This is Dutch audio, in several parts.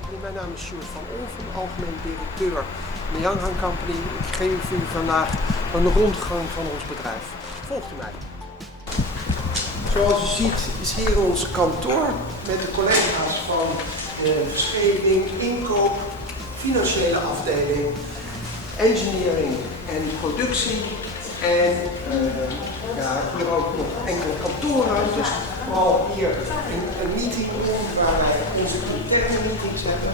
Company. Mijn naam is Sjoerd van Olven, algemeen directeur van de Young Han Company. Ik geef u vandaag een rondgang van ons bedrijf. Volgt u mij. Zoals u ziet is hier ons kantoor met de collega's van de verscheving, inkoop, financiële afdeling, engineering en productie. En hier ook nog enkele kantoorruimtes. Vooral hier een meetingroom waar wij onze interne meetings hebben.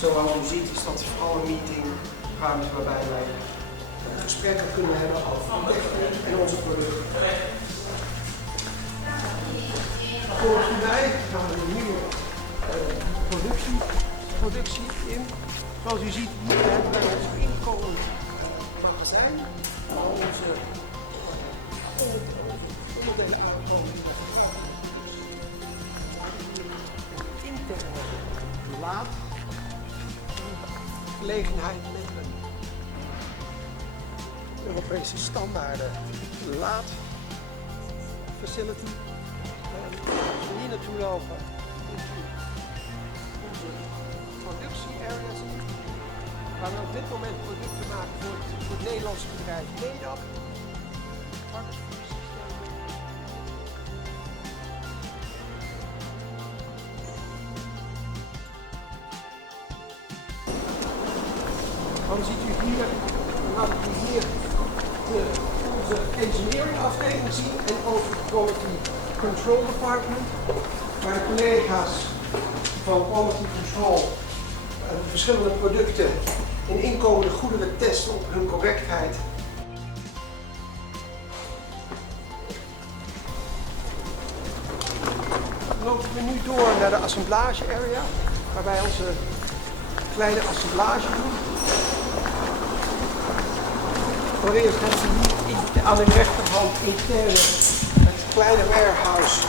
Zoals u ziet is dat vooral een meetingruimte waarbij wij gesprekken kunnen hebben over techniek en onze producten. Volgens mij gaan we een nieuwe productie in. Zoals u ziet hier hebben wij ons inkomend magazijn. Al onze onderdelen aankomen in de interne laad. Gelegenheid met een Europese standaarden laad facility. Als we hier naartoe lopen, onze productie area zien, waar we op dit moment producten maken voor het Nederlandse bedrijf NEDAP. Dan ziet u hier, onze engineering afdeling zien en ook het Quality Control Department, waar de collega's van Quality Control verschillende producten in inkomende goederen testen op hun correctheid. Dan lopen we nu door naar de assemblage area, waar wij onze kleine assemblage doen. Allereerst hebben we hier aan de rechterhand interne het kleine warehouse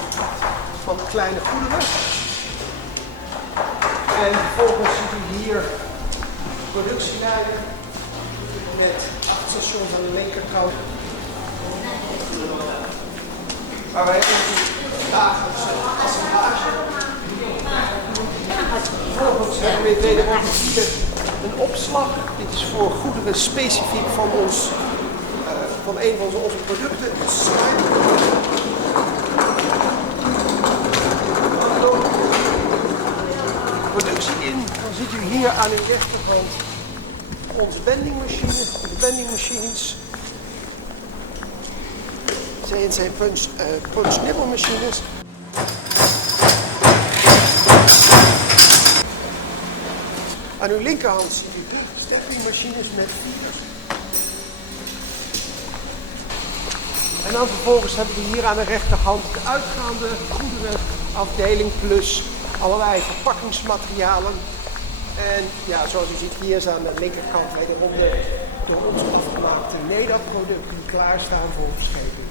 van de kleine goederen. En vervolgens ziet u hier de productieleider met 8 stations aan de linkerkant. Waar wij onze dagelijkse assemblage. Vervolgens hebben we wederom hier een opslag. Dit is voor goederen specifiek van ons, van een van onze producten, de slime. Productie in, dan ziet u hier aan uw rechterkant onze bendingmachines, de bendingmachines. CNC punch nibble machines. Aan uw linkerhand ziet u steppingmachines met viers. En dan vervolgens hebben we hier aan de rechterhand de uitgaande goederenafdeling plus allerlei verpakkingsmaterialen. En ja, zoals u ziet hier is aan de linkerkant wederom de door ons afgemaakte NEDAP producten die klaarstaan voor verscheping.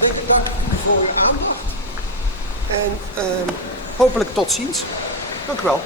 Dus ik dank u voor uw aandacht en hopelijk tot ziens. Dank u wel.